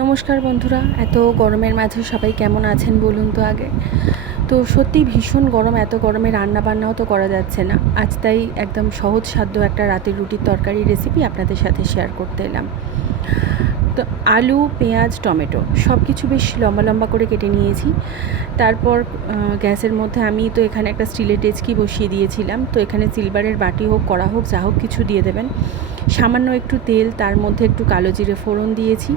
নমস্কার বন্ধুরা, এত গরমের মাঝে সবাই কেমন আছেন বলুন তো আগে। তো সত্যি ভীষণ গরম, এত গরমে রান্না বান্নাও তো করা যাচ্ছে না। আজ তাই একদম সহজসাধ্য একটা রাতের রুটির তরকারি রেসিপি আপনাদের সাথে শেয়ার করতে এলাম। তো আলু, পেঁয়াজ, টমেটো সব কিছু বেশ লম্বা লম্বা করে কেটে নিয়েছি। তারপর গ্যাসের মধ্যে আমি তো এখানে একটা স্টিলের ডেচকি বসিয়ে দিয়েছিলাম। তো এখানে সিলভারের বাটি হোক, কড়া হোক, যা হোক কিছু দিয়ে দেবেন। সামান্য একটু তেল, তার মধ্যে একটু কালো জিরে ফোড়ন দিয়েছি।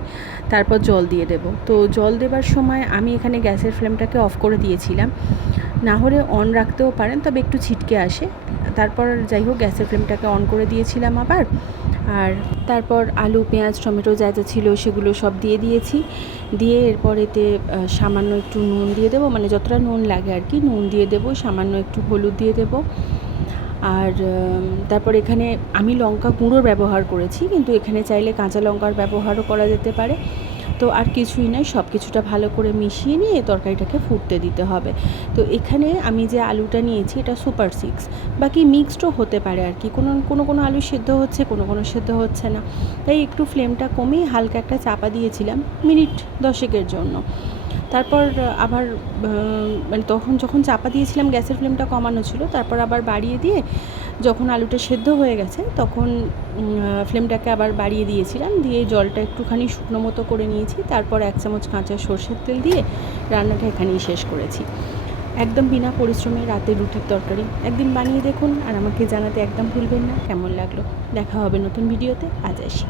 তারপর জল দিয়ে দেব। তো জল দেবার সময় আমি এখানে গ্যাসের ফ্লেমটাকে অফ করে দিয়েছিলাম, না হলে অন রাখতেও পারেন, তবে একটু ছিটকে আসে। তারপর যাই হোক গ্যাসের ফ্লেমটাকে অন করে দিয়েছিলাম আবার। আর তারপর আলু, পেঁয়াজ, টমেটো যা যা ছিল সেগুলো সব দিয়ে দিয়েছি। দিয়ে এরপর এতে সামান্য একটু নুন দিয়ে দেবো, মানে যতটা নুন লাগে আর কি নুন দিয়ে দেবো, সামান্য একটু হলুদ দিয়ে দেবো। আর তারপর এখানে আমি লঙ্কা গুঁড়োর ব্যবহার করেছি, কিন্তু এখানে চাইলে কাঁচা লঙ্কার ব্যবহারও করা যেতে পারে। তো আর কিছুই নয়, সব কিছুটা ভালো করে মিশিয়ে নিয়ে তরকারিটাকে ফুটতে দিতে হবে। তো এখানে আমি যে আলুটা নিয়েছি এটা সুপার 6, বাকি মিক্সডও হতে পারে আর কি। কোনো আলু সেদ্ধ হচ্ছে, কোনো সেদ্ধ হচ্ছে না। তাই একটু ফ্লেমটা কমিয়ে হালকা একটা চাপা দিয়েছিলাম মিনিট 10-এর জন্য। তারপর আবার মানে যখন চাপা দিয়েছিলাম গ্যাসের ফ্লেমটা কমানো ছিল, তারপর আবার বাড়িয়ে দিয়ে যখন আলুটা সেদ্ধ হয়ে গেছে তখন ফ্লেমটাকে আবার বাড়িয়ে দিয়েছিলাম, দিয়ে জলটা একটুখানি শুকনো মতো করে নিয়েছি। তারপর 1 চামচ কাঁচা সর্ষের তেল দিয়ে রান্নাটা এখানেই শেষ করেছি। একদম বিনা পরিশ্রমে রাতের রুটির তরকারি একদিন বানিয়ে দেখুন, আর আমাকে জানাতে একদম ভুলবেন না কেমন লাগলো। দেখা হবে নতুন ভিডিওতে। আজ আসি।